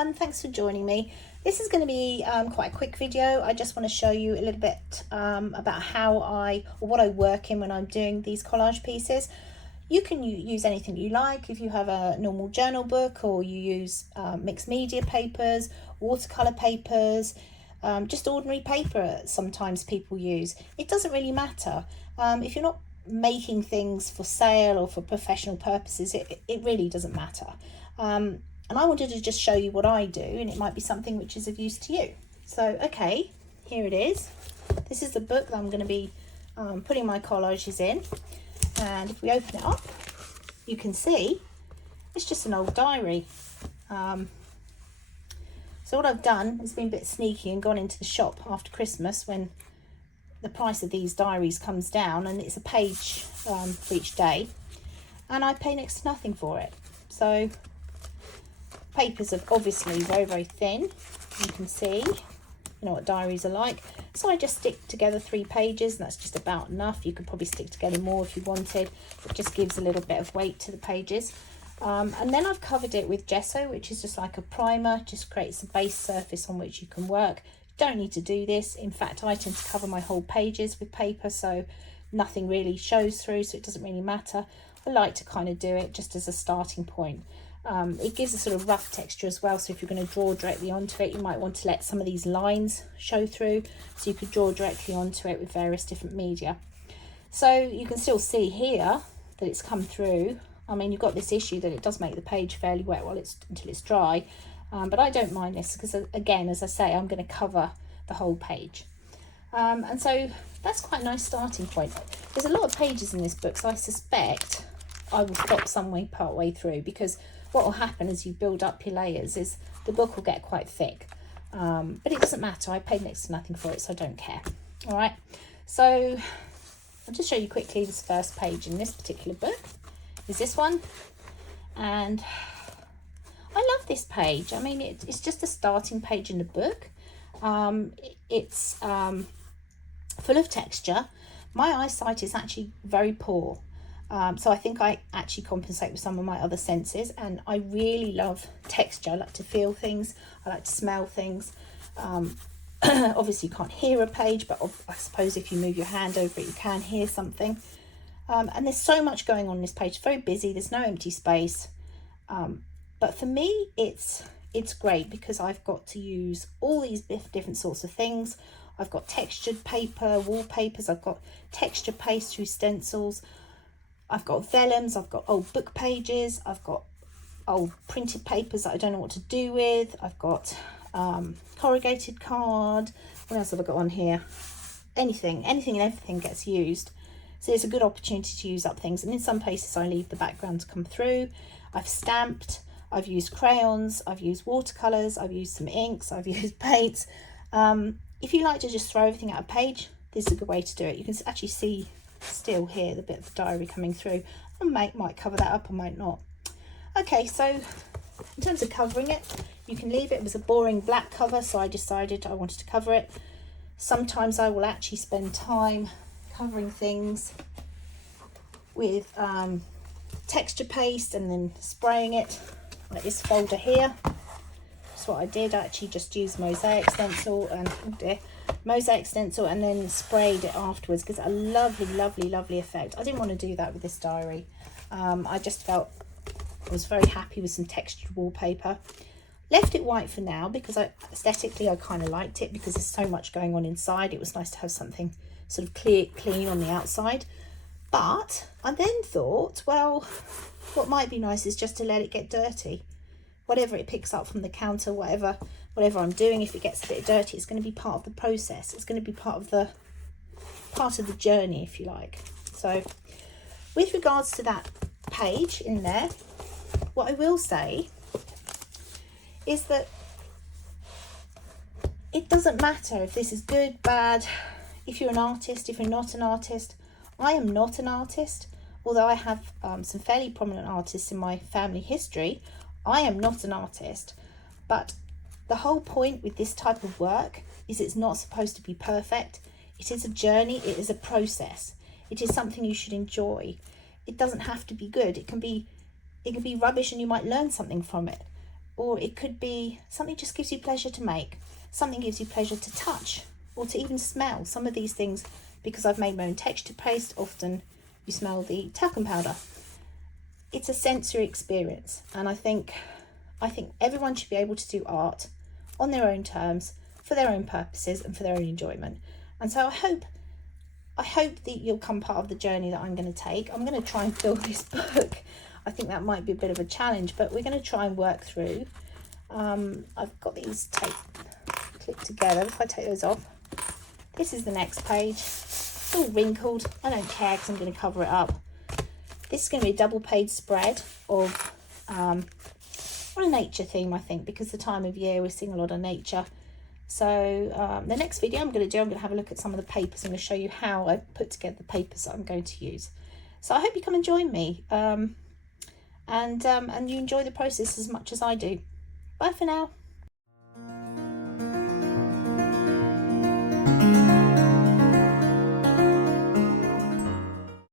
everyone, thanks for joining me. This is going to be quite a quick video. I just want to show you a little bit about what I work in when I'm doing these collage pieces. You can use anything you like. If you have a normal journal book, or you use mixed media papers, watercolor papers, just ordinary paper sometimes people use. It doesn't really matter. If you're not making things for sale or for professional purposes, it really doesn't matter. And I wanted to just show you what I do, and it might be something which is of use to you. So, okay, here it is. This is the book that I'm going to be putting my collages in. And if we open it up, you can see it's just an old diary. So what I've done is been a bit sneaky and gone into the shop after Christmas when the price of these diaries comes down, and it's a page for each day, and I pay next to nothing for it. So papers are obviously very, very thin. You can see, you know what diaries are like. So I just stick together 3 pages, and that's just about enough. You could probably stick together more if you wanted. It just gives a little bit of weight to the pages. And then I've covered it with gesso, which is just like a primer, just creates a base surface on which you can work. You don't need to do this. In fact, I tend to cover my whole pages with paper, so nothing really shows through, so it doesn't really matter. I like to kind of do it just as a starting point. It gives a sort of rough texture as well, so if you're going to draw directly onto it, you might want to let some of these lines show through, so you could draw directly onto it with various different media. So you can still see here that it's come through. I mean, you've got this issue that it does make the page fairly wet until it's dry, but I don't mind this because, again, as I say, I'm going to cover the whole page. And so that's quite a nice starting point. There's a lot of pages in this book, so I suspect I will stop somewhere part way through, because what will happen as you build up your layers is the book will get quite thick. But it doesn't matter. I paid next to nothing for it, so I don't care. All right. So I'll just show you quickly this first page in this particular book. Is this one. And I love this page. I mean, it's just a starting page in the book. It's full of texture. My eyesight is actually very poor. So I think I actually compensate with some of my other senses, and I really love texture. I like to feel things, I like to smell things. Obviously you can't hear a page, but I suppose if you move your hand over it, you can hear something. And there's so much going on this page. It's very busy, there's no empty space. But for me, it's great because I've got to use all these different sorts of things. I've got textured paper, wallpapers, I've got texture paste through stencils, I've got vellums, I've got old book pages, I've got old printed papers that I don't know what to do with, I've got corrugated card. What else have I got on here? Anything and everything gets used. So it's a good opportunity to use up things. And in some places I leave the background to come through. I've stamped, I've used crayons, I've used watercolours, I've used some inks, I've used paints. If you like to just throw everything at a page, this is a good way to do it. You can actually see still here the bit of the diary coming through. I might cover that up, I might not. Okay, so in terms of covering it, you can leave it. It was a boring black cover, so I decided I wanted to cover it. Sometimes I will actually spend time covering things with texture paste and then spraying it, like this folder here. That's what I did. I actually just used mosaic stencil and and then sprayed it afterwards, because a lovely effect. I didn't want to do that with this diary. I just felt I was very happy with some textured wallpaper. Left it white for now because aesthetically I kind of liked it, because there's so much going on inside. It was nice to have something sort of clean on the outside. But I then thought, well, what might be nice is just to let it get dirty. Whatever it picks up from the counter, whatever I'm doing, if it gets a bit dirty, it's going to be part of the process. It's going to be part of the journey, if you like. So with regards to that page in there, what I will say is that it doesn't matter if this is good, bad, if you're an artist, if you're not an artist. I am not an artist, although I have some fairly prominent artists in my family history. I am not an artist, but the whole point with this type of work is it's not supposed to be perfect. It is a journey, it is a process. It is something you should enjoy. It doesn't have to be good. It can be rubbish and you might learn something from it. or it could be something just gives you pleasure to make, something gives you pleasure to touch or to even smell. Some of these things, because I've made my own texture paste, often you smell the talcum powder. It's a sensory experience, and I think everyone should be able to do art on their own terms, for their own purposes and for their own enjoyment. And so I hope that you'll come part of the journey that I'm going to take. I'm going to try and fill this book. I think that might be a bit of a challenge, but we're going to try and work through. I've got these clipped together. If I take those off, this is the next page. It's all wrinkled. I don't care because I'm going to cover it up. This is going to be a double page spread of on a nature theme, I think, because the time of year we're seeing a lot of nature. So the next video I'm going to have a look at some of the papers. I'm going to show you how I put together the papers that I'm going to use. So I hope you come and join me, and you enjoy the process as much as I do. Bye for now.